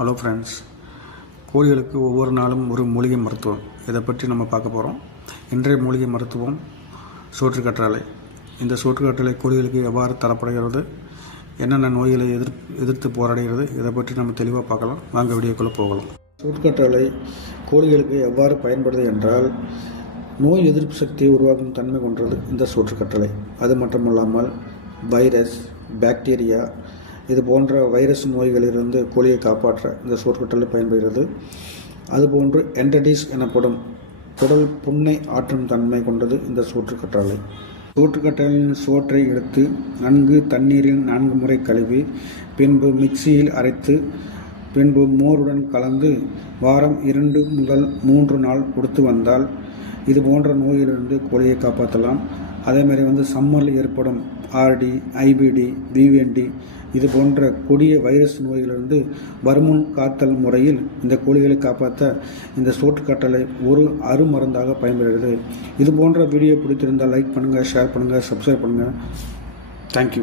Hello friends, கோழிகளுக்கு ஒவ்வொரு நாளும் ஒரு மூலிகை மருத்துவம் இதை பற்றி நம்ம பார்க்க போகிறோம். இன்றைய மூலிகை மருத்துவம் சோற்றுக்கற்றாழை. இந்த சோற்றுக்கற்றாழை கோழிகளுக்கு எவ்வாறு தரப்படுகிறது, என்னென்ன நோய்களை எதிர்த்து போராடுகிறது, இதை பற்றி நம்ம தெளிவாக பார்க்கலாம். வாங்க வீடியோக்குள்ளே போகலாம். சோற்றுக்கற்றாழை கோழிகளுக்கு எவ்வாறு பயன்படுது என்றால், நோய் எதிர்ப்பு சக்தியை உருவாக்கும் தன்மை கொண்டது இந்த சோற்றுக்கற்றாழை. அது மட்டுமல்லாமல் வைரஸ், பாக்டீரியா இது போன்ற வைரஸ் நோய்களிலிருந்து கோழியை காப்பாற்ற இந்த சோற்றுக்கற்றாழை பயன்படுகிறது. அதுபோன்று என்டடிஸ் எனப்படும் குடல் புண்ணை ஆற்றும் தன்மை கொண்டது இந்த சோற்றுக்கற்றாழை. சோற்றுக்கற்றாழையின் சோற்றை எடுத்து நன்கு தண்ணீரில் 4 முறை கழுவி பின்பு மிக்சியில் அரைத்து பின்பு மோருடன் கலந்து வாரம் 2 முதல் 3 நாள் கொடுத்து வந்தால் இது போன்ற நோயிலிருந்து கோழியை காப்பாற்றலாம். அதேமாதிரி சம்மரில் ஏற்படும் ஆர்டி, ஐபிடி, பிவிஎன்டி இது போன்ற கொடிய வைரஸ் நோய்களிலிருந்து வருமுன் காத்தல் முறையில் இந்த கோழிகளை காப்பாற்ற இந்த சோற்றுக்கற்றாழை ஒரு அருமருந்தாக பயன்படுகிறது. இது போன்ற வீடியோ பிடித்திருந்தால் லைக் பண்ணுங்கள், ஷேர் பண்ணுங்கள், சப்ஸ்கிரைப் பண்ணுங்கள். தேங்க்யூ.